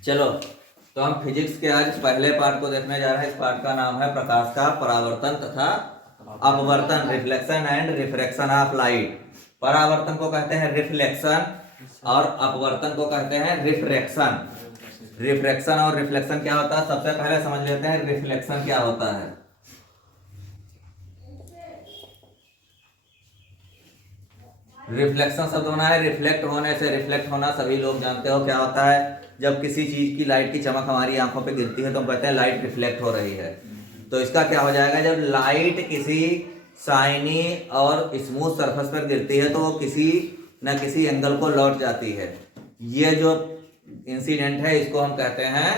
चलो, तो हम फिजिक्स के आज पहले पार्ट को देखने जा रहे हैं। इस पार्ट का नाम है प्रकाश का परावर्तन तथा अपवर्तन, reflection and refraction of light. परावर्तन को कहते हैं रिफ्लेक्शन और अपवर्तन को कहते हैं रिफ्रैक्शन। रिफ्रैक्शन और रिफ्लेक्शन क्या होता है, सबसे पहले समझ लेते हैं रिफ्लेक्शन क्या होता है। रिफ्लेक्शन शब्द होना है रिफ्लेक्ट होने से। रिफ्लेक्ट होना सभी लोग जानते हो क्या होता है। जब किसी चीज की लाइट की चमक हमारी आंखों पे गिरती है तो हम कहते हैं लाइट रिफ्लेक्ट हो रही है। तो इसका क्या हो जाएगा, जब लाइट किसी शाइनी और स्मूथ सरफेस पर गिरती है तो वो किसी न किसी एंगल को लौट जाती है। ये जो इंसिडेंट है इसको हम कहते हैं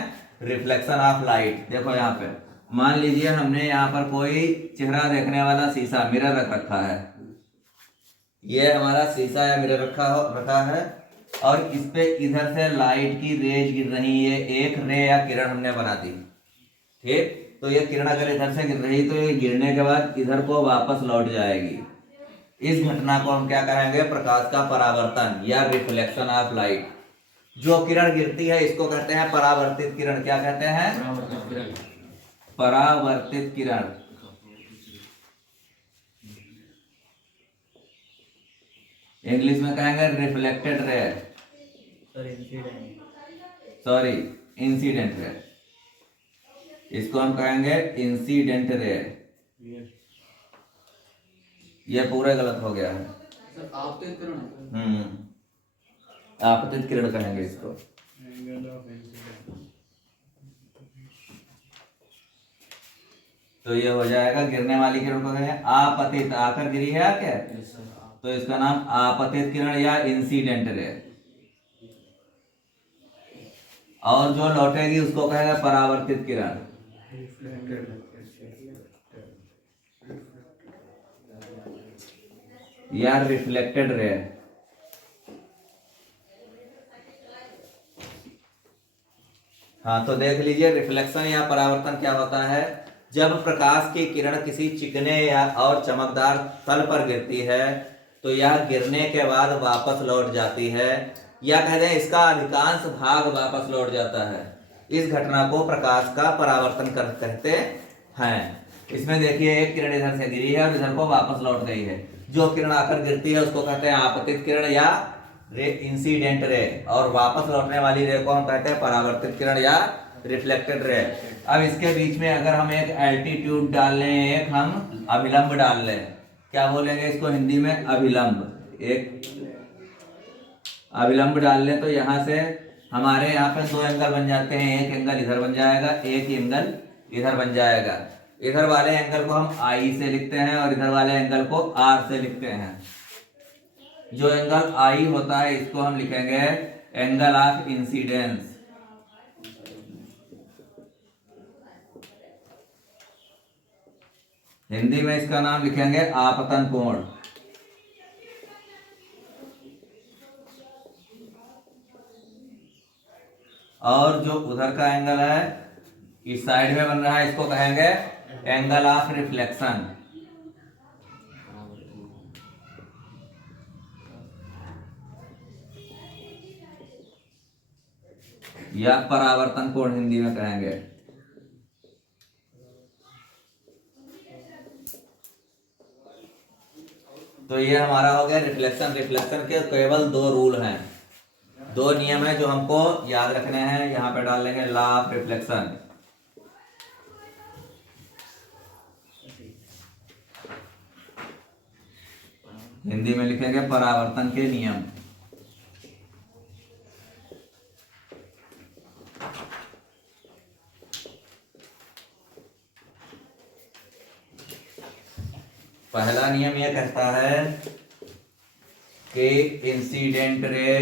रिफ्लेक्शन ऑफ लाइट। देखो यहाँ पे मान लीजिए हमने यहाँ पर कोई चेहरा देखने वाला शीशा मिरर रख रखा है। ये हमारा शीशा या मिरर रखा है और इस पे इधर से लाइट की रेज गिर रही है। एक रे या किरण हमने बना दी, ठीक। तो ये किरण अगर इधर से गिर रही तो ये गिरने के बाद इधर को वापस लौट जाएगी। इस घटना को हम क्या कहेंगे, प्रकाश का परावर्तन या रिफ्लेक्शन ऑफ लाइट। जो किरण गिरती है इसको कहते हैं परावर्तित किरण। क्या कहते हैं, परावर्तित किरण। इंग्लिश में कहेंगे reflected ray, sorry incident ray. इसको हम कहेंगे इंसिडेंट रे। ये पूरा गलत हो गया है। आपतित किरण, आपतित किरण कहेंगे इसको। तो ये हो जाएगा गिरने वाली किरण को कहेंगे आपतित। आकर गिरी है क्या, तो इसका नाम आपतित किरण या इंसिडेंट रे। और जो लौटेगी उसको कहेगा परावर्तित किरण या रिफ्लेक्टेड रे। हाँ, तो देख लीजिए रिफ्लेक्शन या परावर्तन क्या होता है। जब प्रकाश की किरण किसी चिकने या और चमकदार तल पर गिरती है तो यह गिरने के बाद वापस लौट जाती है, या कहते हैं इसका अधिकांश भाग वापस लौट जाता है। इस घटना को प्रकाश का परावर्तन कहते हैं। इसमें देखिए एक किरण इधर से गिरी है और इधर को वापस लौट गई है। जो किरण आकर गिरती है उसको कहते हैं आपतित किरण या रे, इंसिडेंट रे। और वापस लौटने वाली रे को हम कहते हैं परावर्तित किरण या रिफ्लेक्टेड रे। अब इसके बीच में अगर हम एक एल्टीट्यूड डाल लें, एक हम अभिलंब डाल लें, क्या बोलेंगे इसको हिंदी में, अभिलंब। एक अभिलंब डाल लें तो यहाँ से हमारे यहाँ पे दो एंगल बन जाते हैं। एक एंगल इधर बन जाएगा, एक एंगल इधर बन जाएगा। इधर वाले एंगल को हम आई से लिखते हैं और इधर वाले एंगल को आर से लिखते हैं। जो एंगल आई होता है इसको हम लिखेंगे एंगल ऑफ इंसिडेंस। हिंदी में इसका नाम लिखेंगे आपतन कोण। और जो उधर का एंगल है इस साइड में बन रहा है इसको कहेंगे एंगल ऑफ रिफ्लेक्शन या परावर्तन कोण हिंदी में कहेंगे। तो ये हमारा हो गया रिफ्लेक्शन। रिफ्लेक्शन के केवल दो रूल हैं, दो नियम है जो हमको याद रखने हैं। यहां पे डाल लेंगे लॉ ऑफ रिफ्लेक्शन। हिंदी में लिखेंगे परावर्तन के नियम। पहला नियम यह कहता है कि incident ray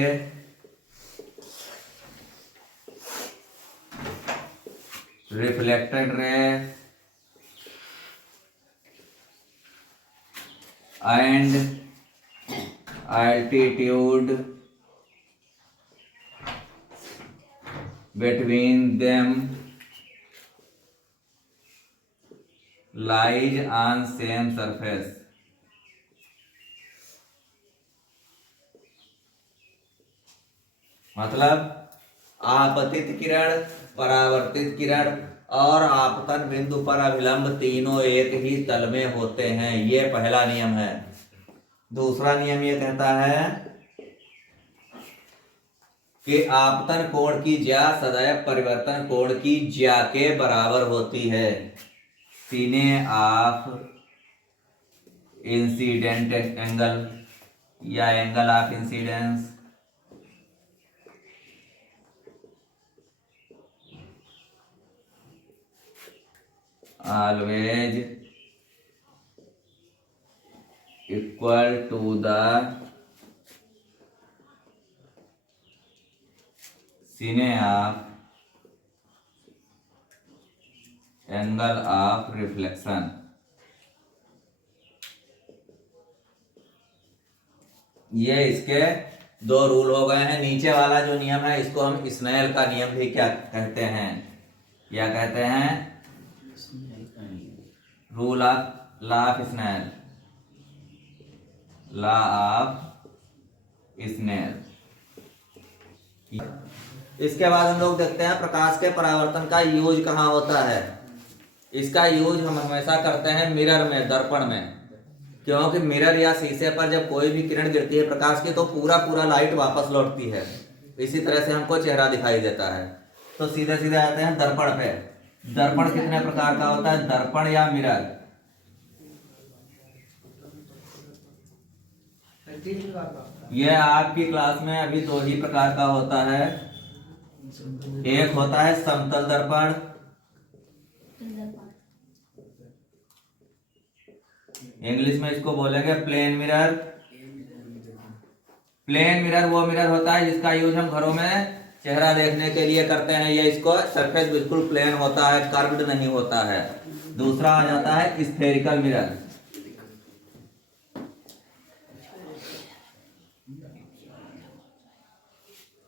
reflected ray and altitude between them lies on same surface। मतलब आपतित किरण, परावर्तित किरण और आपतन बिंदु पर अभिलंब तीनों एक ही तल में होते हैं। ये पहला नियम है। दूसरा नियम ये कहता है कि आपतन कोण की ज्या सदैव परिवर्तन कोण की ज्या के बराबर होती है। सीने ऑफ इंसिडेंट एंगल या angle of incidence always equal to the sine of angle of reflection। ये इसके दो रूल हो गए हैं। नीचे वाला जो नियम है इसको हम स्नेल का नियम भी क्या कहते हैं, क्या कहते हैं? Rule of law of Snell, law of Snell. इसके बाद हम लोग देखते हैं प्रकाश के परावर्तन का यूज कहाँ होता है। इसका यूज हम हमेशा करते हैं मिरर में, दर्पण में, क्योंकि मिरर या शीशे पर जब कोई भी किरण गिरती है प्रकाश की तो पूरा पूरा लाइट वापस लौटती है। इसी तरह से हमको चेहरा दिखाई देता है। तो सीधे सीधे आते हैं दर्पण पे। दर्पण कितने प्रकार का होता है? दर्पण या मिरर, यह आपकी क्लास में अभी दो ही प्रकार का होता है। एक होता है समतल दर्पण, इंग्लिश में इसको बोलेंगे प्लेन मिरर। प्लेन मिरर वो मिरर होता है जिसका यूज हम घरों में चेहरा देखने के लिए करते हैं। ये इसको सरफेस बिल्कुल प्लेन होता है, कर्व्ड नहीं होता है। दूसरा आ जाता है स्फेरिकल मिरर।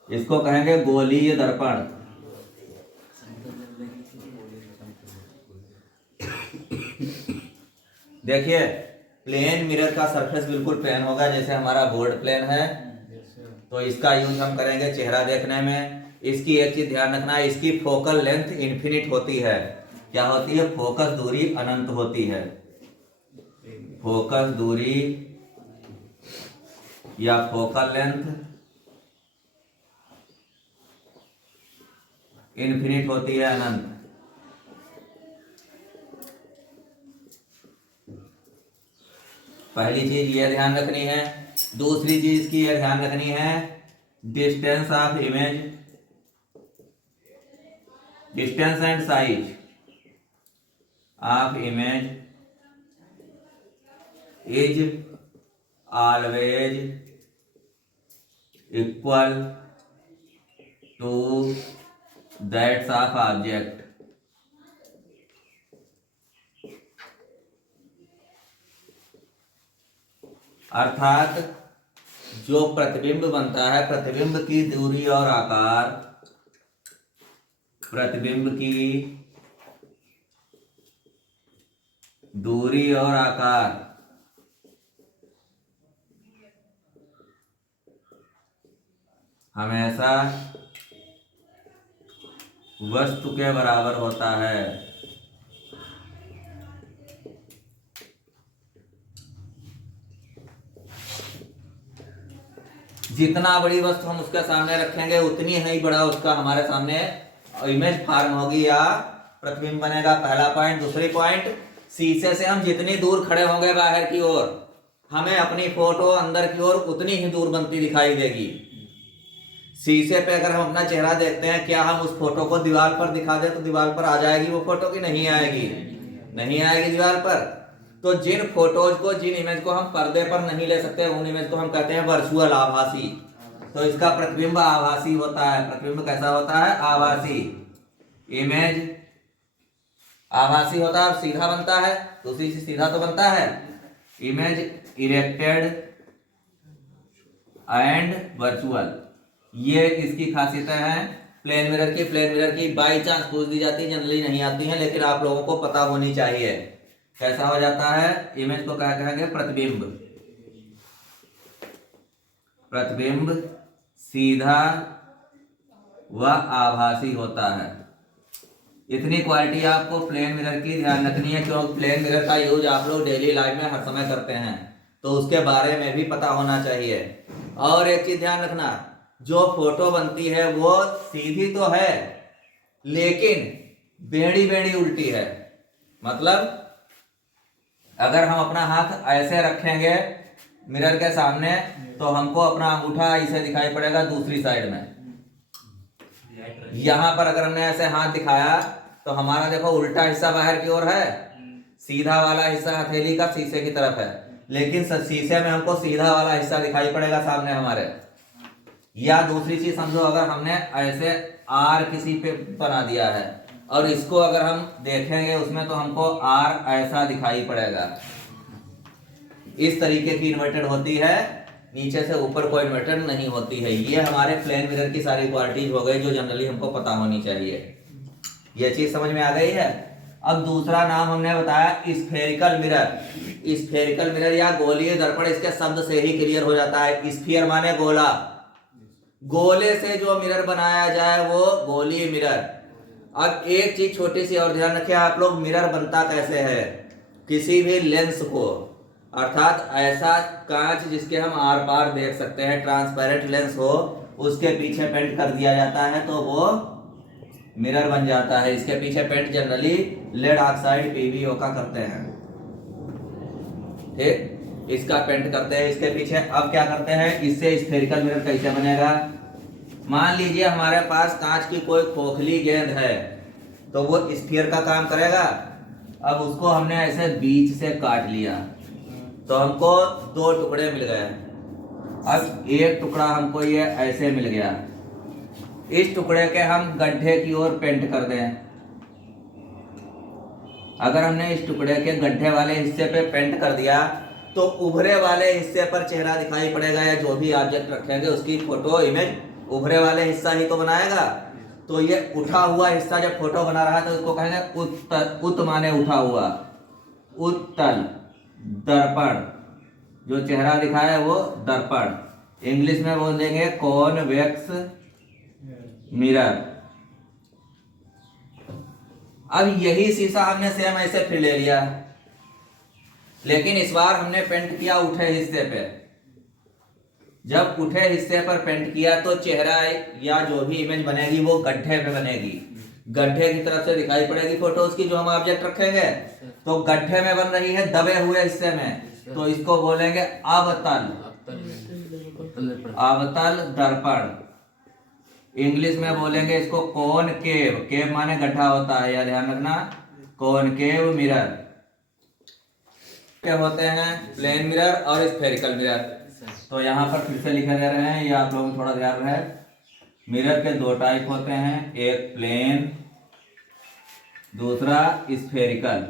इसको कहेंगे गोलीय दर्पण। देखिए प्लेन मिरर का सरफेस बिल्कुल प्लेन होगा, जैसे हमारा बोर्ड प्लेन है, तो इसका यूज हम करेंगे चेहरा देखने में। इसकी एक चीज ध्यान रखना है, इसकी फोकल लेंथ इन्फिनिट होती है। क्या होती है? फोकस दूरी अनंत होती है। फोकस दूरी या फोकल लेंथ इन्फिनिट होती है, अनंत। पहली चीज ये ध्यान रखनी है। दूसरी चीज की ये ध्यान रखनी है distance of image, distance and size of image is always equal to that's of object. अर्थात जो प्रतिबिंब बनता है, प्रतिबिंब की दूरी और आकार, प्रतिबिंब की दूरी और आकार हमेशा वस्तु के बराबर होता है। जितना बड़ी वस्तु हम उसके सामने रखेंगे उतनी ही बड़ा उसका हमारे सामने इमेज फॉर्म होगी या प्रतिबिंब बनेगा। पहला पॉइंट। दूसरी पॉइंट, शीशे से हम जितनी दूर खड़े होंगे बाहर की ओर, हमें अपनी फोटो अंदर की ओर उतनी ही दूर बनती दिखाई देगी। शीशे पे अगर हम अपना चेहरा देखते हैं, क्या हम उस फोटो को दीवार पर दिखा दे तो दीवार पर आ जाएगी वो फोटो की? नहीं आएगी, नहीं आएगी दीवार पर। तो जिन फोटोज को, जिन इमेज को हम पर्दे पर नहीं ले सकते, उन इमेज को हम कहते हैं वर्चुअल, आभासी। तो इसका प्रतिबिंब आभासी होता है। प्रतिबिंब कैसा होता है? आभासी। इमेज आभासी होता है, सीधा बनता है। दूसरी चीज सीधा तो बनता है। इमेज इरेक्टेड एंड वर्चुअल, ये इसकी खासियतें हैं प्लेन मिरर की। प्लेन मिरर की बाई चांस पूछ दी जाती है, जनरली नहीं आती है, लेकिन आप लोगों को पता होनी चाहिए। कैसा हो जाता है? इमेज को क्या कहेंगे? प्रतिबिंब। प्रतिबिंब सीधा वह आभासी होता है। इतनी क्वालिटी आपको प्लेन मिरर की ध्यान रखनी है, क्योंकि प्लेन मिरर का यूज आप लोग डेली लाइफ में हर समय करते हैं, तो उसके बारे में भी पता होना चाहिए। और एक चीज ध्यान रखना, जो फोटो बनती है वो सीधी तो है लेकिन बेड़ी बेड़ी उल्टी है। मतलब अगर हम अपना हाथ ऐसे रखेंगे मिरर के सामने तो हमको अपना अंगूठा ऐसे दिखाई पड़ेगा दूसरी साइड में। यहां पर अगर हमने ऐसे हाथ दिखाया तो हमारा देखो उल्टा हिस्सा बाहर की ओर है, सीधा वाला हिस्सा हथेली का शीशे की तरफ है, लेकिन शीशे में हमको सीधा वाला हिस्सा दिखाई पड़ेगा सामने हमारे। या दूसरी चीज समझो, अगर हमने ऐसे आर किसी पे बना दिया है और इसको अगर हम देखेंगे उसमें तो हमको आर ऐसा दिखाई पड़ेगा। इस तरीके की इन्वर्टेड होती है, नीचे से ऊपर कोई इन्वर्टेड नहीं होती है। ये हमारे प्लेन मिरर की सारी क्वालिटीज हो गई जो जनरली हमको पता होनी चाहिए। ये चीज समझ में आ गई है। अब दूसरा नाम हमने बताया स्फेरिकल मिरर। स्फेरिकल मिरर या गोलीय दर्पण, इसके शब्द से ही क्लियर हो जाता है। स्फीयर माने गोला, गोले से जो मिरर बनाया जाए वो गोलीय मिरर। अब एक चीज छोटी सी और ध्यान रखिए आप लोग, मिरर बनता कैसे है। किसी भी लेंस को, अर्थात ऐसा कांच जिसके हम आर पार देख सकते हैं, ट्रांसपेरेंट लेंस हो, उसके पीछे पेंट कर दिया जाता है तो वो मिरर बन जाता है। इसके पीछे पेंट जनरली लेड ऑक्साइड पीवीओ का करते हैं, ठीक, इसका पेंट करते हैं इसके पीछे। अब क्या करते हैं, इससे स्फेरिकल मिरर कैसे बनेगा। मान लीजिए हमारे पास कांच की कोई खोखली गेंद है तो वो स्फीयर का काम करेगा। अब उसको हमने ऐसे बीच से काट लिया तो हमको दो टुकड़े मिल गए। अब एक टुकड़ा हमको ये ऐसे मिल गया, इस टुकड़े के हम गड्ढे की ओर पेंट कर दें। अगर हमने इस टुकड़े के गड्ढे वाले हिस्से पे पेंट कर दिया तो उभरे वाले हिस्से पर चेहरा दिखाई पड़ेगा, या जो भी ऑब्जेक्ट रखेंगे उसकी फोटो इमेज उभरे वाले हिस्सा ही तो बनाएगा। तो ये उठा हुआ हिस्सा जब फोटो बना रहा है तो इसको कहेंगे उत्तल। उत माने उठा हुआ, उत्तल दर्पण, जो चेहरा दिखाया है वो दर्पण। इंग्लिश में बोल देंगे कॉन्वेक्स मिरर। अब यही शीशा हमने सेम ऐसे फिर ले लिया, लेकिन इस बार हमने पेंट किया उठे हिस्से पे। जब उठे हिस्से पर पेंट किया तो चेहरा या जो भी इमेज बनेगी वो गड्ढे में बनेगी, गड्ढे की तरफ से दिखाई पड़ेगी फोटो उसकी जो हम ऑब्जेक्ट रखेंगे। तो गड्ढे में बन रही है दबे हुए हिस्से में, तो इसको बोलेंगे अवतल, अवतल दर्पण। इंग्लिश में बोलेंगे इसको कॉनकेव, केव माने गड्ढा होता है, या ध्यान रखना, कॉनकेव मिरर के होते हैं प्लेन मिरर और स्फेरिकल मिरर। तो यहाँ पर फिर से लिखे दे रहे हैं, ये आप लोगों को थोड़ा ध्यान रहे। मिरर के दो टाइप होते हैं, एक प्लेन, दूसरा स्फेरिकल।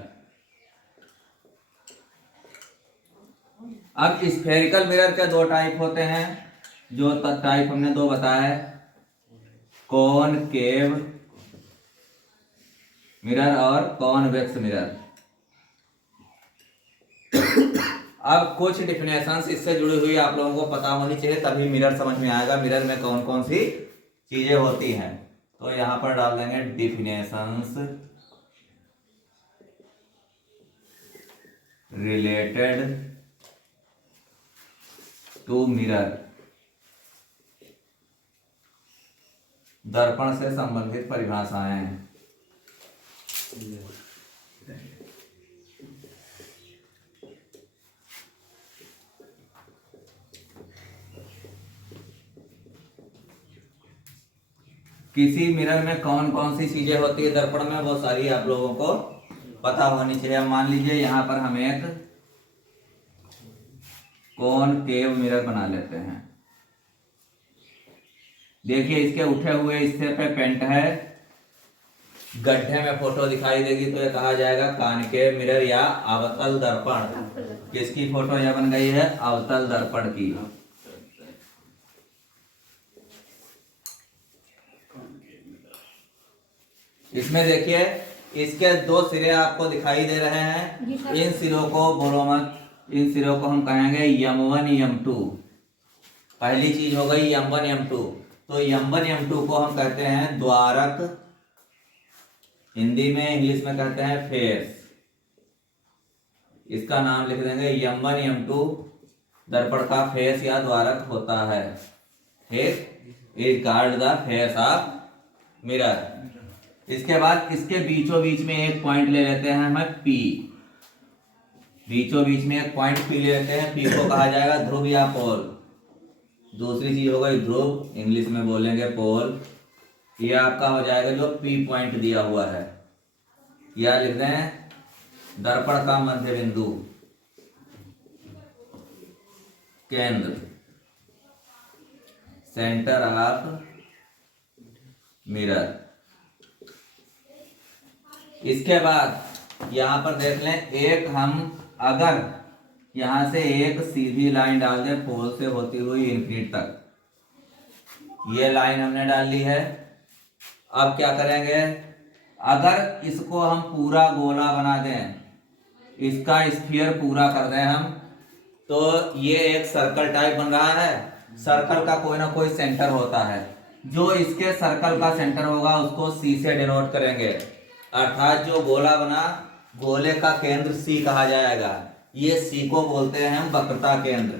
अब स्फेरिकल मिरर के दो टाइप होते हैं, जो टाइप हमने दो बताए, कॉनकेव मिरर और कॉन्वेक्स मिरर। अब कुछ डिफिनेशंस इससे जुड़ी हुई आप लोगों को पता होनी चाहिए, तभी मिरर समझ में आएगा मिरर में कौन कौन सी चीजें होती हैं। तो यहां पर डाल देंगे डिफिनेशंस रिलेटेड टू मिरर, दर्पण से संबंधित परिभाषाएं। किसी मिरर में कौन कौन सी चीजें होती है दर्पण में, वो सारी आप लोगों को पता होनी चाहिए। मान लीजिए यहां पर हम एक कॉनकेव मिरर बना लेते हैं। देखिए इसके उठे हुए हिस्से पे पेंट है, गड्ढे में फोटो दिखाई देगी तो ये कहा जाएगा कॉनकेव मिरर या अवतल दर्पण। किसकी फोटो यह बन गई है, अवतल दर्पण की। इसमें देखिए इसके दो सिरे आपको दिखाई दे रहे हैं, इन सिरों को बोलो मत, इन सिरों को हम कहेंगे यम1 यम2। पहली चीज हो गई यम1 यम2। तो M1 M2 को हम कहते हैं द्वारक, हिंदी में इंग्लिश में कहते हैं फेस। इसका नाम लिख देंगे M1 M2 दर्पण का फेस या द्वारक होता है। Face is called the face of mirror. इसके बाद इसके बीचों बीच में एक पॉइंट ले लेते हैं हमें P। बीचों बीच में एक पॉइंट P ले लेते हैं। P को कहा जाएगा ध्रुव या पोल। दूसरी चीज हो गई ध्रुव, इंग्लिश में बोलेंगे पोल। ये आपका हो जाएगा जो P पॉइंट दिया हुआ है। या लिख दें दर्पण का मध्य बिंदु, केंद्र, सेंटर ऑफ मिरर। इसके बाद यहां पर देख लें, एक हम अगर यहां से एक सीधी लाइन डाल दें पोल से होती हुई इन्फिनिट तक, ये लाइन हमने डाल ली है। अब क्या करेंगे, अगर इसको हम पूरा गोला बना दें, इसका स्फीयर पूरा कर दें हम, तो ये एक सर्कल टाइप बन रहा है। सर्कल का कोई ना कोई सेंटर होता है, जो इसके सर्कल का सेंटर होगा उसको C से डिनोट करेंगे। अर्थात जो गोला बना, गोले का केंद्र C कहा जाएगा। ये C को बोलते हैं हम वक्रता केंद्र,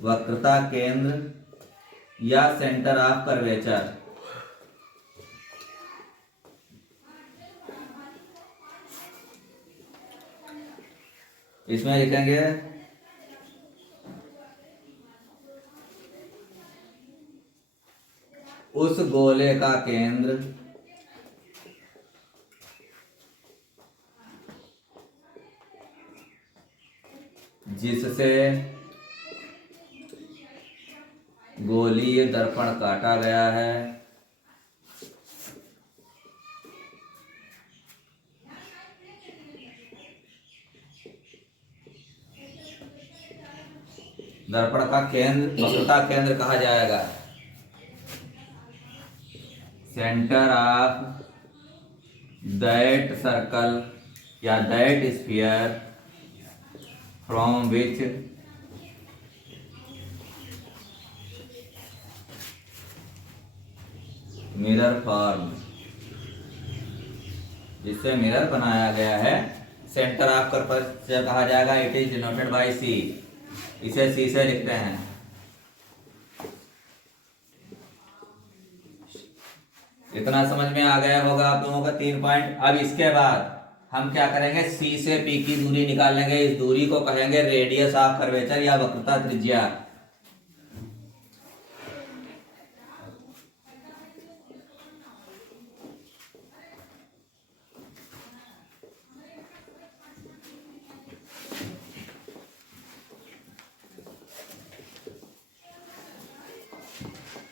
वक्रता केंद्र या सेंटर ऑफ कर्वेचर। इसमें लिखेंगे उस गोले का केंद्र जिससे गोलीय दर्पण काटा गया है, दर्पण का केंद्र वक्रता केंद्र कहा जाएगा। सेंटर ऑफ दैट सर्कल या that sphere from which mirror form, जिससे मिरर बनाया गया है, सेंटर ऑफ कर्वेचर कहा जाएगा। It is denoted by C। इसे C से लिखते हैं। इतना समझ में आ गया होगा आप लोगों का 3 पॉइंट। अब इसके बाद हम क्या करेंगे, C से P की दूरी निकाल लेंगे। इस दूरी को कहेंगे रेडियस ऑफ कर्वेचर या वक्रता त्रिज्या।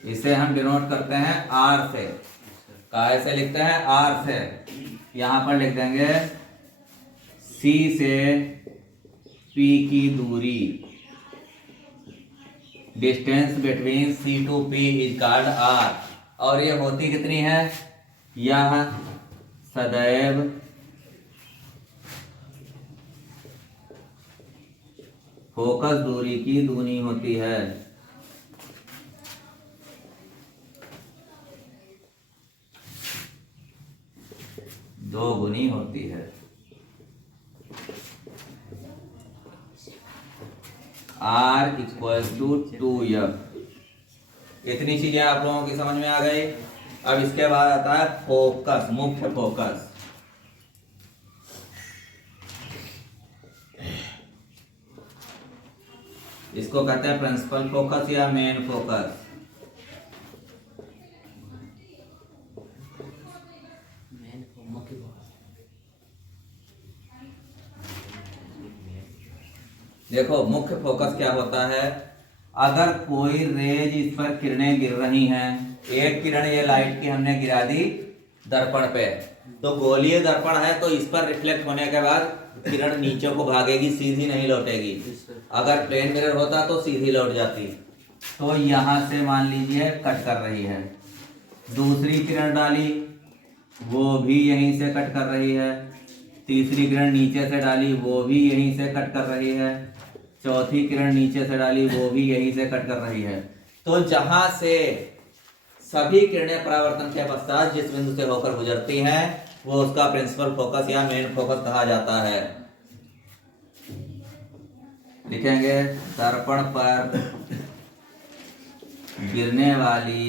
इसे हम डिनोट करते हैं R से। कैसे लिखते हैं, R से। यहां पर लिख देंगे C से P की दूरी, distance between C to P is called R। और ये होती कितनी है, यह सदैव फोकस दूरी की दूनी होती है। दो गुनी होती है। R equal to 2F। इतनी चीजें आप लोगों की समझ में आ गई। अब इसके बाद आता है फोकस, मुख्य फोकस। इसको कहते हैं प्रिंसिपल फोकस या मेन फोकस। देखो मुख्य फोकस क्या होता है, अगर कोई रेज इस पर किरणें गिर रही हैं, एक किरण ये लाइट की हमने गिरा दी दर्पण पे, तो गोलीय दर्पण है तो इस पर रिफ्लेक्ट होने के बाद किरण नीचे को भागेगी, सीधी नहीं लौटेगी। अगर प्लेन मिरर होता तो सीधी लौट जाती। तो यहां से मान लीजिए कट कर रही है, दूसरी किरण डाली वो भी यहीं से कट कर रही है, तीसरी किरण नीचे से डाली वो भी यहीं से कट कर रही है, चौथी किरण नीचे से डाली वो भी यहीं से कट कर रही है। तो जहां से सभी किरणें परावर्तन के पश्चात जिस बिंदु से होकर गुजरती हैं वो उसका प्रिंसिपल फोकस या मेन फोकस कहा जाता है। लिखेंगे दर्पण पर गिरने वाली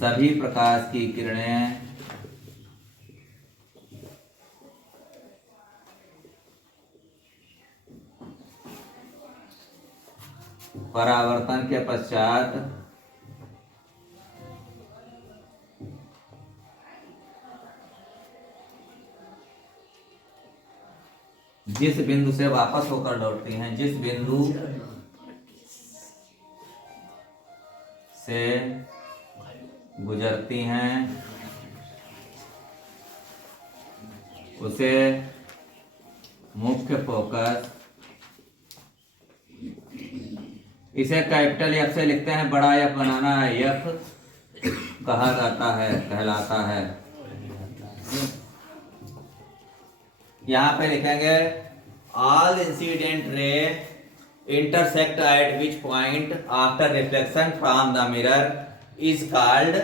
सभी प्रकाश की किरणें परावर्तन के पश्चात जिस बिंदु से वापस होकर लौटती हैं, जिस बिंदु से गुजरती हैं उसे मुख्य फोकस, इसे कैपिटल एफ से लिखते हैं, बड़ा एफ बनाना है, एफ कहा जाता है, कहलाता है। यहां पे लिखेंगे all incident ray intersect at which point after reflection from the mirror is called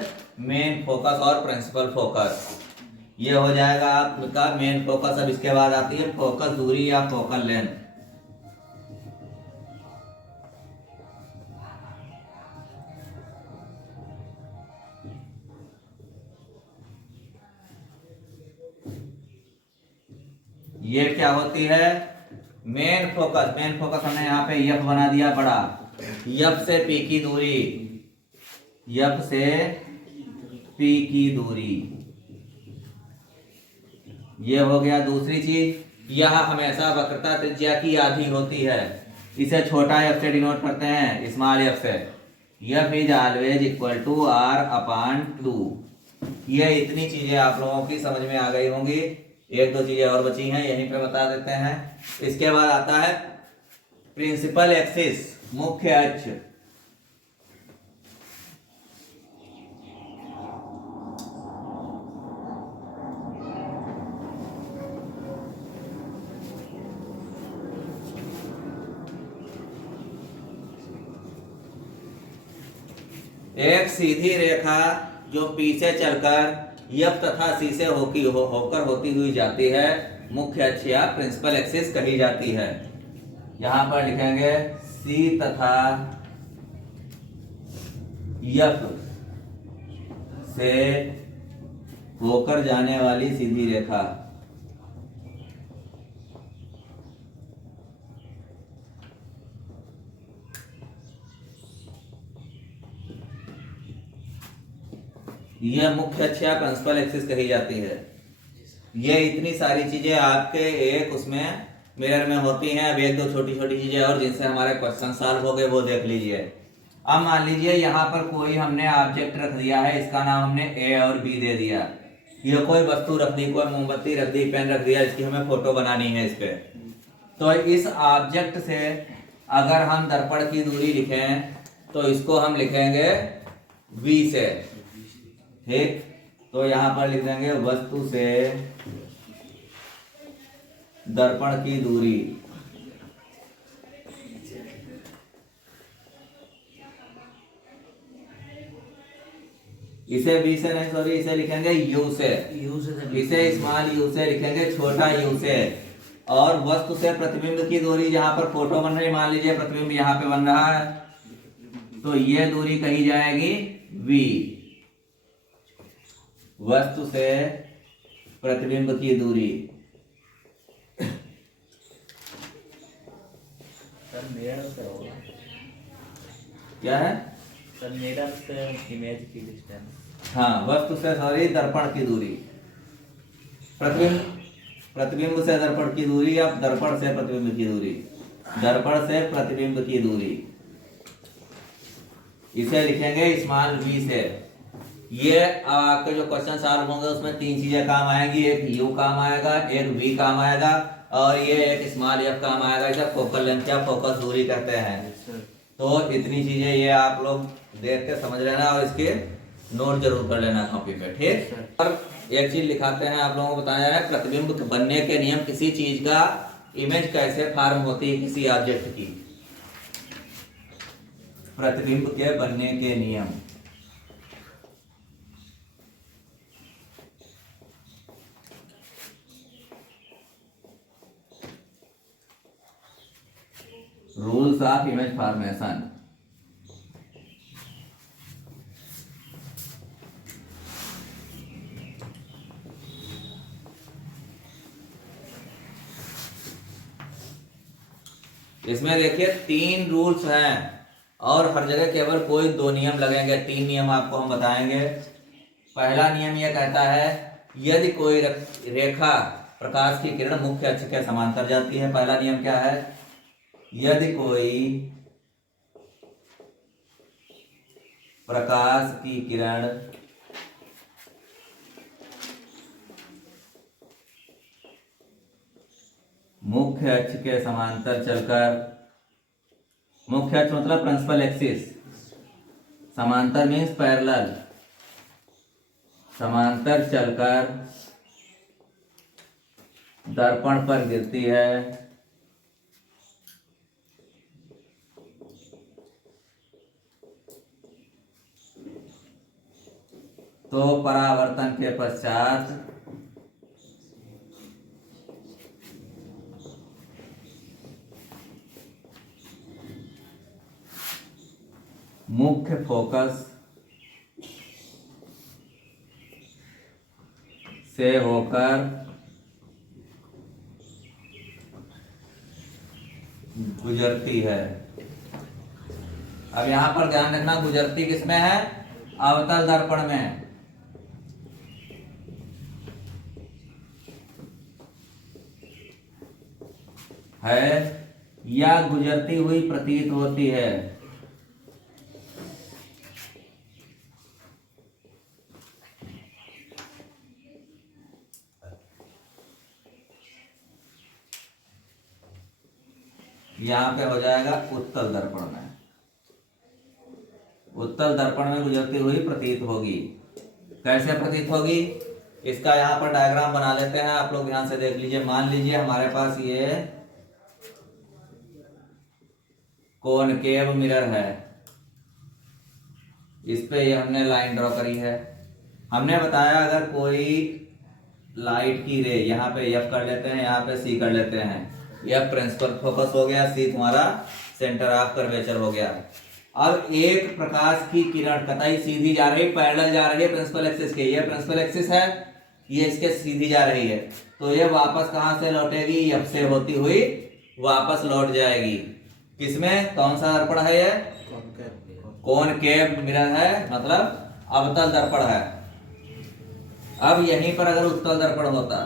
main focus और प्रिंसिपल फोकस। ये हो जाएगा आपका मेन फोकस। अब इसके बाद आती है फोकस दूरी या फोकल लेंथ। ये क्या होती है? Main focus. मेन फोकस हमने यहाँ पे एफ बना दिया बड़ा, एफ से पी की दूरी, एफ से पी की दूरी, ये हो गया। दूसरी चीज, यह हमेशा वक्रता त्रिज्या की आधी होती है, इसे छोटा एफ से डिनोट करते हैं, स्मॉल एफ से। F is always equal to R upon 2। ये इतनी चीजें आप लोगों की समझ में आ गई होंगी। एक दो चीजें और बची हैं, यहीं पे बता देते हैं। इसके बाद आता है प्रिंसिपल एक्सिस, मुख्य अक्ष। एक सीधी रेखा जो पी से चलकर एफ तथा सी से होकर होती हुई जाती है, मुख्य अक्ष या प्रिंसिपल एक्सिस कही जाती है। यहां पर लिखेंगे सी तथा एफ से होकर जाने वाली सीधी रेखा, यह मुख्य अक्ष या प्रिंसिपल एक्सिस कही जाती है। ये इतनी सारी चीजें आपके एक उसमें मिरर में होती हैं। अब एक दो छोटी छोटी चीजें और जिनसे हमारे क्वेश्चन सॉल्व हो गए वो देख लीजिए। अब मान लीजिए यहाँ पर कोई हमने ऑब्जेक्ट रख दिया है, इसका नाम हमने ए और बी दे दिया। ये कोई वस्तु रख दी, कोई मोमबत्ती रख दी, पेन रख दिया, इसकी हमें फोटो बनानी है इस पे। तो इस ऑब्जेक्ट से अगर हम दर्पण की दूरी लिखें तो इसको हम लिखेंगे V से, ठीक। तो यहां पर लिख देंगे वस्तु से दर्पण की दूरी, इसे V से नहीं, सॉरी, इसे लिखेंगे U से, इसे स्मॉल u से लिखेंगे, छोटा u से। और वस्तु से प्रतिबिंब की दूरी, जहां पर फोटो बन रही, मान लीजिए प्रतिबिंब यहां पे बन रहा है, तो ये दूरी कही जाएगी V। वस्तु से प्रतिबिंब की दूरी, सर मिरर से होगा, क्या है सर मिरर से इमेज की डिस्टेंस। हाँ, वस्तु से, सॉरी, दर्पण की दूरी, प्रतिबिंब से दर्पण की दूरी या दर्पण से प्रतिबिंब की दूरी, दर्पण से प्रतिबिंब की दूरी, इसे लिखेंगे स्मॉल v से। ये आपके जो क्वेश्चन सॉल्व होंगे उसमें तीन चीजें काम आएंगी, एक u काम आएगा, एक v काम आएगा और ये एक स्मॉल f काम आएगा। इसे फोकल लेंथ या फोकस दूरी कहते हैं। तो इतनी चीजें ये आप लोग देख के समझ लेना और इसके नोट जरूर कर लेना कॉपी पे, ठीक। और एक चीज लिखाते हैं, आप लोगों को बताया है प्रतिबिंब बनने के नियम। किसी चीज का इमेज कैसे फॉर्म होती है किसी ऑब्जेक्ट की, प्रतिबिंब के बनने के नियम। Rules of image formation. इसमें देखिए 3 रूल्स हैं और हर जगह केवल कोई 2 नियम लगेंगे। 3 नियम आपको हम बताएंगे। पहला नियम यह कहता है यदि कोई रेखा प्रकाश की किरण मुख्य अक्ष के समांतर जाती है। पहला नियम क्या है? यदि कोई प्रकाश की किरण मुख्य अक्ष के समांतर चलकर, मुख्य अक्ष मतलब प्रिंसिपल एक्सिस, समांतर मीन्स पैरेलल, समांतर चलकर दर्पण पर गिरती है तो परावर्तन के पश्चात मुख्य फोकस से होकर गुजरती है। अब यहां पर ध्यान रखना, गुजरती किसमें है? अवतल दर्पण में। है या गुजरती हुई प्रतीत होती है। यहां पे हो जाएगा उत्तल दर्पण में। उत्तल दर्पण में गुजरती हुई प्रतीत होगी। कैसे प्रतीत होगी? इसका यहां पर डायग्राम बना लेते हैं, आप लोग ध्यान से देख लीजिए। मान लीजिए हमारे पास ये कॉनकेव मिरर है, इस पे ये हमने लाइन ड्रॉ करी है। हमने बताया अगर कोई लाइट की रे, यहाँ पे एफ कर लेते हैं, यहाँ पे सी कर लेते हैं। एफ प्रिंसिपल फोकस हो गया, सी तुम्हारा सेंटर ऑफ कर्वेचर हो गया। अब एक प्रकाश की किरण कतई सीधी जा रही, पैरेलल जा रही है प्रिंसिपल एक्सिस के। ये प्रिंसिपल एक्सिस है, ये इसके सीधी जा रही है, तो ये वापस कहां से लौटेगी? एफ से होती हुई वापस लौट जाएगी। किसमें? कौन सा दर्पण है ये? कॉनकेव मिरर है, मतलब अवतल दर्पण है। अब यहीं पर अगर उत्तल दर्पण होता,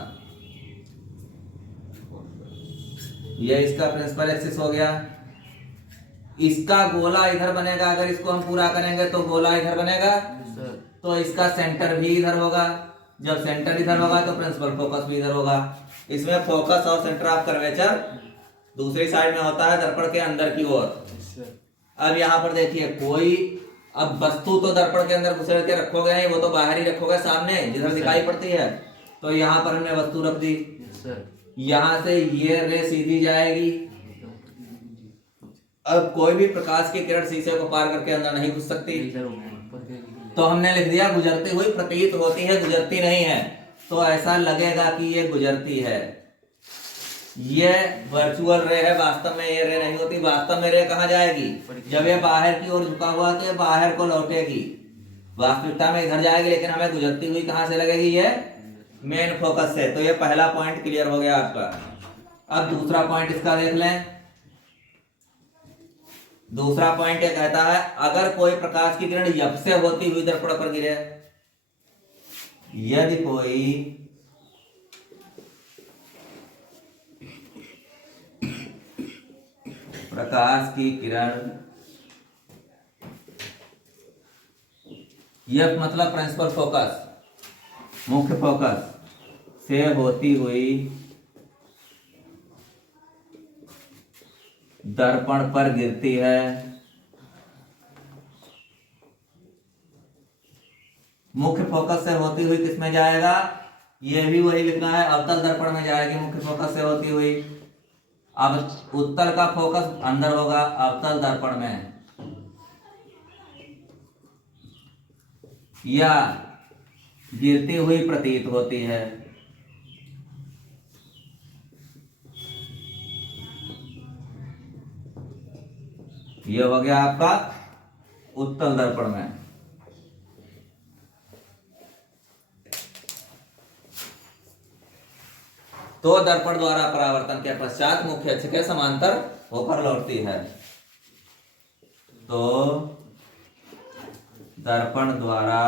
ये इसका प्रिंसिपल एक्सिस हो गया, इसका गोला इधर बनेगा। अगर इसको हम पूरा करेंगे तो गोला इधर बनेगा, तो इसका सेंटर भी इधर होगा। जब सेंटर इधर होगा तो प्रिंसिपल फोकस भी इधर होगा। इसमें फोकस और सेंटर ऑफ कर्वेचर दूसरी साइड में होता है, दर्पण के अंदर की ओर। अब यहाँ पर देखिए कोई, अब वस्तु तो दर्पण के अंदर घुसेड़ के रखोगे नहीं, वो तो बाहर ही रखोगे सामने जिधर दिखाई पड़ती है। तो यहाँ पर हमने वस्तु रख दी, यहाँ से ये रे सीधी जाएगी। अब कोई भी प्रकाश की किरण शीशे को पार करके अंदर नहीं घुस सकती, तो हमने लिख दिया गुजरती हुई प्रतीत होती है, गुजरती नहीं है। तो ऐसा लगेगा कि ये गुजरती है। ये वर्चुअल रे है, वास्तव में ये रे नहीं होती। वास्तव में रे कहाँ जाएगी? जब ये बाहर की ओर झुका हुआ तो ये बाहर को लौटेगी, वास्तविकता में इधर जाएगी, लेकिन हमें गुजरती हुई कहाँ से लगेगी? ये मेन फोकस से। तो ये पहला पॉइंट क्लियर हो गया आपका। अब दूसरा पॉइंट इसका देख लें। दूसरा पॉइंट ये कहता है अगर कोई प्रकाश की किरण एफ से होती हुई दर्पण पर गिरे, यदि कोई प्रकाश की किरण, एफ मतलब प्रिंसिपल फोकस, मुख्य फोकस से होती हुई दर्पण पर गिरती है, मुख्य फोकस से होती हुई किसमें जाएगा? ये भी वही लिखना है, अवतल दर्पण में जाएगी मुख्य फोकस से होती हुई। अब उत्तल का फोकस अंदर होगा अवतल दर्पण में, या गिरती हुई प्रतीत होती है। यह हो गया आपका उत्तल दर्पण में। तो दर्पण द्वारा परावर्तन के पश्चात मुख्य अक्ष के समांतर होकर लौटती है। तो दर्पण द्वारा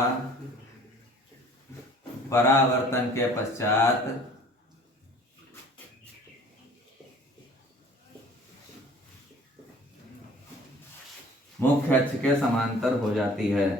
परावर्तन के पश्चात मुख्य अक्ष के समांतर हो जाती है।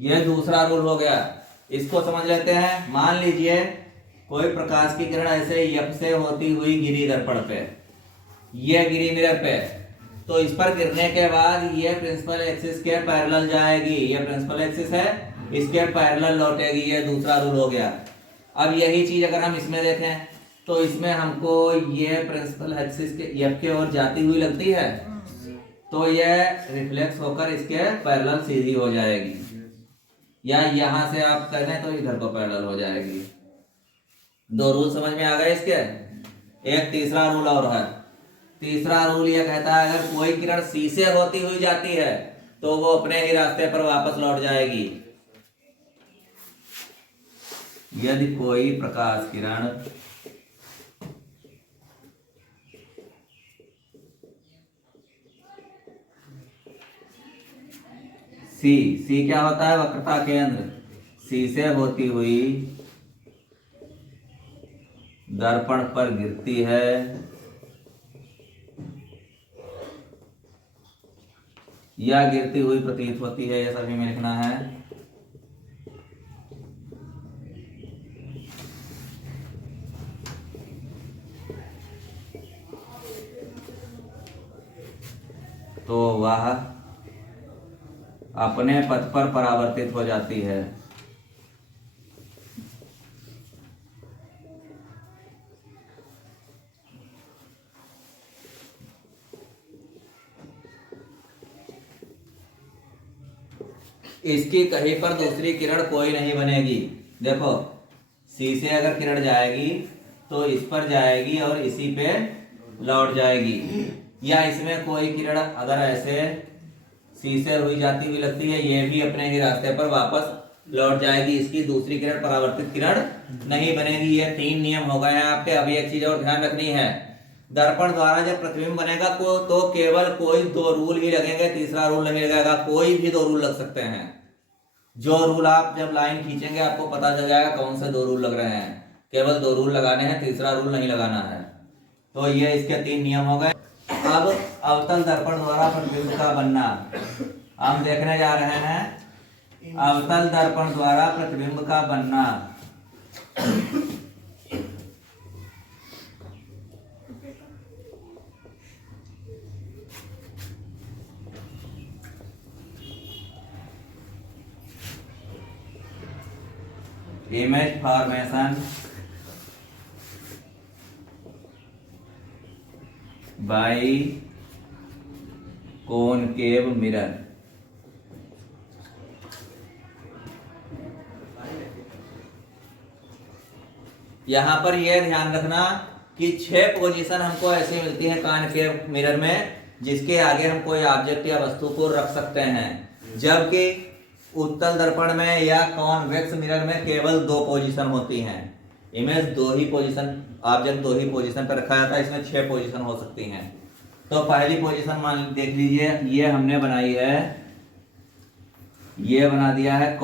यह दूसरा रूल हो गया। इसको समझ लेते हैं। मान लीजिए कोई प्रकाश की किरण ऐसे यप से होती हुई गिरी दर्पण पे, यह गिरी मिरर पे, तो इस पर गिरने के बाद ये प्रिंसिपल एक्सिस के पैरेलल जाएगी। ये प्रिंसिपल एक्सिस है, इसके पैरेलल लौटेगी। ये दूसरा रूल हो गया। अब यही चीज अगर हम इसमें देखें तो इसमें हमको ये प्रिंसिपल एक्सिस के एफ के ओर जाती हुई लगती है, तो ये रिफ्लेक्स होकर इसके पैरेलल सीधी हो जाएगी, या यहां से आप करें तो इधर को पैरेलल हो जाएगी। दो रूल समझ में आ गए इसके। एक तीसरा रूल और है। तीसरा रूल यह कहता है अगर कोई किरण सी से होती हुई जाती है तो वो अपने ही रास्ते पर वापस लौट जाएगी। यदि कोई प्रकाश किरण सी क्या होता है? वक्रता केंद्र। सी से होती हुई दर्पण पर गिरती है या गिरती हुई प्रतीत होती है, यह सभी में लिखना है। तो वह अपने पथ पर परावर्तित हो जाती है। इसकी कहीं पर दूसरी किरण कोई नहीं बनेगी। देखो सी से अगर किरण जाएगी तो इस पर जाएगी और इसी पे लौट जाएगी, या इसमें कोई किरण अगर ऐसे सी से हुई जाती हुई लगती है, ये भी अपने ही रास्ते पर वापस लौट जाएगी। इसकी दूसरी किरण परावर्तित किरण नहीं बनेगी। ये तीन नियम हो गए हैं आपके। अभी एक चीज और ध्यान रखनी है, दर्पण द्वारा जब प्रतिबिंब बनेगा तो केवल कोई दो रूल ही लगेंगे, तीसरा रूल नहीं लगेगा। कोई भी दो रूल लग सकते हैं। जो रूल आप जब लाइन खींचेंगे आपको पता चल जाएगा कौन से दो रूल लग रहे हैं। केवल दो रूल लगाने हैं, तीसरा रूल नहीं लगाना है। तो ये इसके तीन नियम हो गए। अब अवतल दर्पण द्वारा प्रतिबिंब का बनना हम देखने जा रहे हैं। अवतल दर्पण द्वारा प्रतिबिंब का बनना। Image formation by concave mirror. यहां पर यह ध्यान रखना कि 6 पोजीशन हमको ऐसी मिलती है कॉनकेव मिरर में, जिसके आगे हम कोई ऑब्जेक्ट या वस्तु को रख सकते हैं, जबकि उत्तल दर्पण में या कॉन्वेक्स मिरर में केवल 2 पोजीशन होती हैं। इमेज 2 ही पोजीशन, ऑब्जेक्ट 2 ही पोजीशन पर रखा जाता है। इसमें 6 पोजीशन हो सकती हैं। तो पहली पोजीशन मान देख लीजिए, ये हमने बनाई है, ये बना दिया है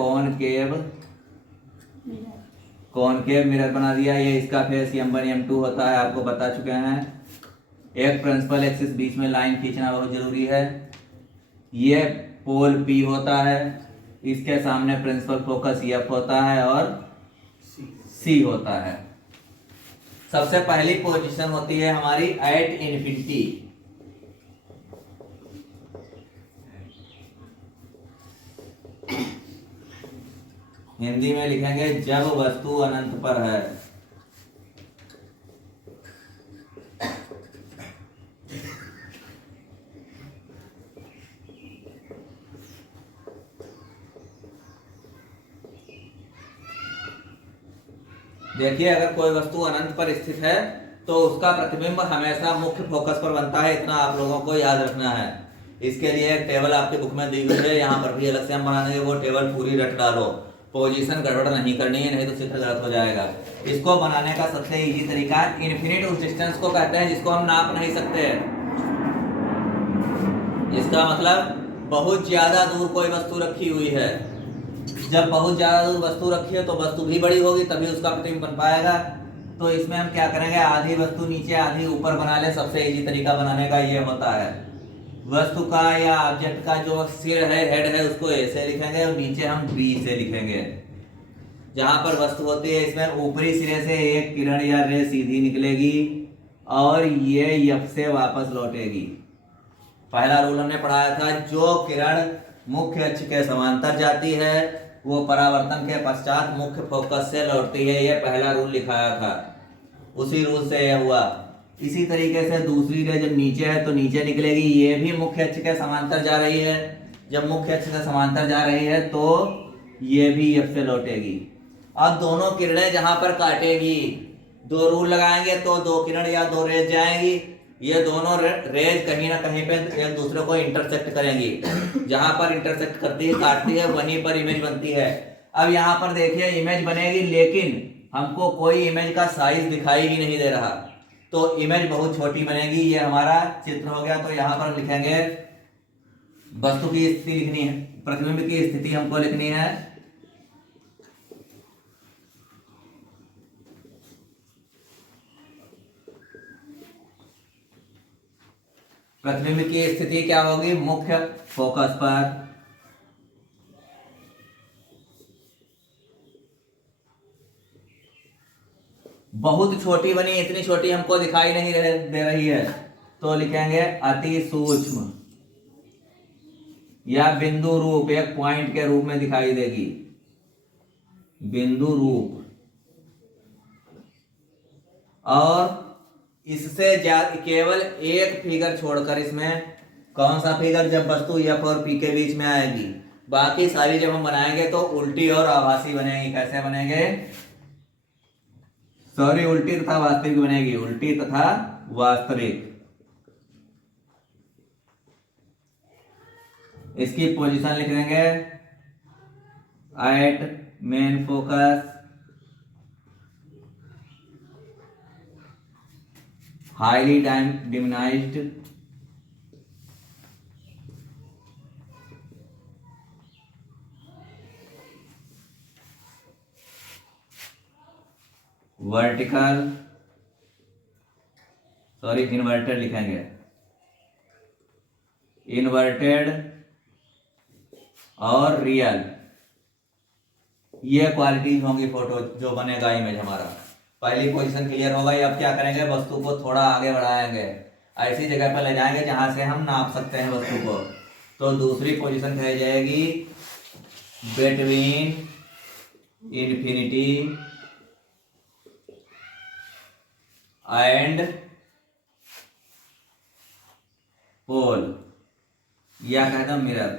कॉनकेव मिरर बना दिया। ये इसका फेस M1 M2 होता है, आपको बता चुके हैं। एक प्रिंसिपल एक्सिस बीच में लाइन खींचना बहुत जरूरी है। ये पोल P होता है, इसके सामने प्रिंसिपल फोकस F होता है और C होता है। सबसे पहली पोजीशन होती है हमारी एट इन्फिनिटी। हिंदी में लिखेंगे जब वस्तु अनंत पर है। देखिए, अगर कोई वस्तु अनंत पर स्थित है तो उसका प्रतिबिंब हमेशा मुख्य फोकस पर बनता है, इतना आप लोगों को याद रखना है। इसके लिए एक टेबल आपकी बुक में दी हुई है, यहाँ पर भी अलग से हम बना देंगे, वो टेबल पूरी रट डालो। पोजीशन गड़बड़ नहीं करनी है, नहीं तो चित्र गलत हो जाएगा। इसको बनाने का सबसे इजी तरीका इन्फिनिट उस डिस्टेंस को कहते हैं जिसको हम नाप नहीं सकते। इसका मतलब बहुत ज्यादा दूर कोई वस्तु रखी हुई है। जब बहुत ज्यादा दूर वस्तु रखी है तो वस्तु भी बड़ी होगी, तभी उसका प्रतिबिंब बन पाएगा। तो इसमें हम क्या करेंगे, आधी वस्तु नीचे आधी ऊपर बना ले। सबसे इजी तरीका बनाने का ये होता है। वस्तु का या ऑब्जेक्ट का जो सिर है, हेड है, उसको ए से लिखेंगे और नीचे हम बी से लिखेंगे। जहां पर वस्तु होती है इसमें ऊपरी सिरे से एक किरण या रे सीधी निकलेगी और ये एफ से वापस लौटेगी। पहला रूल हमने पढ़ाया था, जो किरण मुख्य अक्ष के समांतर जाती है वो परावर्तन के पश्चात मुख्य फोकस से लौटती है। ये पहला रूल लिखाया था, उसी रूल से यह हुआ। इसी तरीके से दूसरी रे जब नीचे है तो नीचे निकलेगी, ये भी मुख्य अक्ष के समांतर जा रही है। जब मुख्य अक्ष के समांतर जा रही है तो ये भी एफ से लौटेगी। अब दोनों किरणें जहां पर काटेगी, दो रूल लगाएंगे तो दो किरण या दो रेज जाएंगी। ये दोनों रेज कहीं ना कहीं पे एक दूसरे को इंटरसेक्ट करेंगी। जहां पर इंटरसेक्ट करती है, काटती है, वहीं पर इमेज बनती है। अब यहाँ पर देखिए इमेज बनेगी, लेकिन हमको कोई इमेज का साइज दिखाई ही नहीं दे रहा, तो इमेज बहुत छोटी बनेगी। ये हमारा चित्र हो गया। तो यहाँ पर लिखेंगे वस्तु की स्थिति लिखनी है, प्रतिबिंब की स्थिति हमको लिखनी है। प्रतिबिंब की स्थिति क्या होगी, मुख्य फोकस पर। बहुत छोटी बनी, इतनी छोटी हमको दिखाई नहीं दे रही है, तो लिखेंगे अति सूक्ष्म या बिंदु रूप, एक पॉइंट के रूप में दिखाई देगी, बिंदु रूप। और इससे केवल एक फिगर छोड़कर, इसमें कौन सा फिगर, जब वस्तु एफ और पी के बीच में आएगी। बाकी सारी जब हम बनाएंगे तो उल्टी और आभासी बनेगी। कैसे बनेंगे, सॉरी, उल्टी तथा वास्तविक बनेगी, उल्टी तथा वास्तविक। इसकी पोजीशन लिख देंगे at main focus, highly diminished, vertical, sorry inverted लिखेंगे, इन्वर्टेड और रियल। ये क्वालिटीज होंगी फोटो जो बनेगा इमेज हमारा। पहली पोजीशन क्लियर हो गई। अब क्या करेंगे, वस्तु को थोड़ा आगे बढ़ाएंगे, ऐसी जगह पर ले जाएंगे जहां से हम नाप सकते हैं वस्तु को। तो दूसरी पोजीशन कही जाएगी बिटवीन इन्फिनिटी एंड पोल, या कहते हैं मिरर,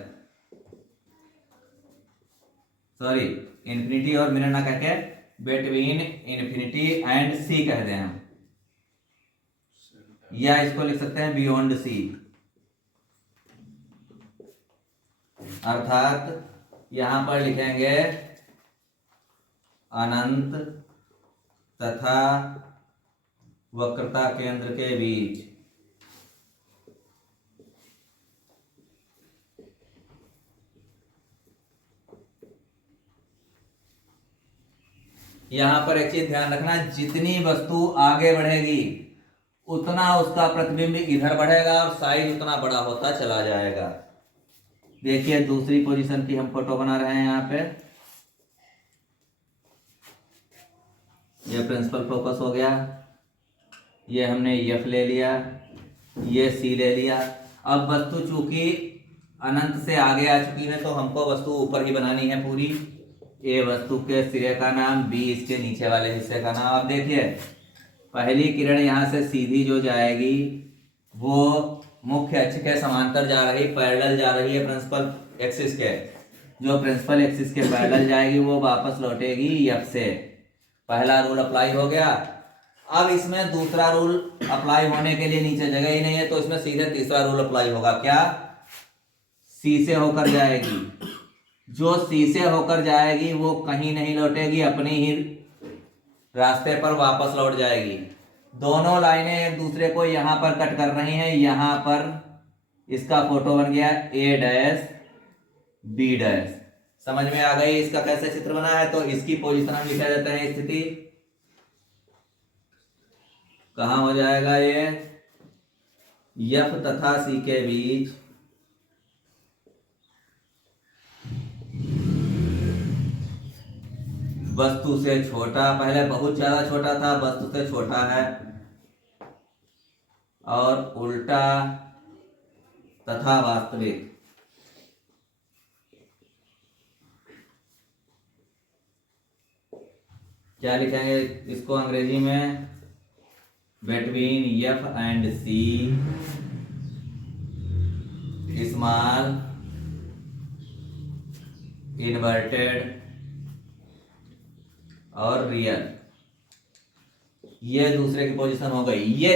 सॉरी इन्फिनिटी और मिरर ना कह के बिटवीन इन्फिनिटी एंड सी कहते हैं हम, या इसको लिख सकते हैं बियॉन्ड सी। अर्थात यहां पर लिखेंगे अनंत तथा वक्रता केंद्र के बीच। यहां पर एक चीज ध्यान रखना, जितनी वस्तु आगे बढ़ेगी उतना उसका प्रतिबिंब इधर बढ़ेगा और साइज उतना बड़ा होता चला जाएगा। देखिए दूसरी पोजीशन की हम फोटो बना रहे हैं। यहाँ पे ये प्रिंसिपल फोकस हो गया, ये हमने एफ ले लिया, ये सी ले लिया। अब वस्तु चूंकि अनंत से आगे आ चुकी है तो हमको वस्तु ऊपर ही बनानी है पूरी। ए वस्तु के सिरे का नाम, बी इसके नीचे वाले हिस्से का नाम। अब देखिए पहली किरण यहाँ से सीधी जो जाएगी वो मुख्य अक्ष के समांतर जा रही, पैरेलल जा रही है प्रिंसिपल एक्सिस के। जो प्रिंसिपल एक्सिस के पैरेलल जाएगी वो वापस लौटेगी एफ से। पहला रूल अप्लाई हो गया। अब इसमें दूसरा रूल अप्लाई होने के लिए नीचे जगह ही नहीं है तो इसमें सीधे तीसरा रूल अप्लाई होगा। क्या? सी से होकर जाएगी। जो सी से होकर जाएगी वो कहीं नहीं लौटेगी, अपने ही रास्ते पर वापस लौट जाएगी। दोनों लाइनें एक दूसरे को यहां पर कट कर रही हैं। यहां पर इसका फोटो बन गया ए डैश बी डैश। समझ में आ गई इसका कैसे चित्र बना है? तो इसकी पोजीशन हम लिखा देते हैं, स्थिति कहां हो जाएगा? ये एफ तथा सी के बीच वस्तु से छोटा, पहले बहुत ज्यादा छोटा था, वस्तु से छोटा है, और उल्टा तथा वास्तविक। क्या लिखेंगे इसको अंग्रेजी में? Between F and C small inverted और रियल। ये दूसरे की पोजीशन हो गई। ये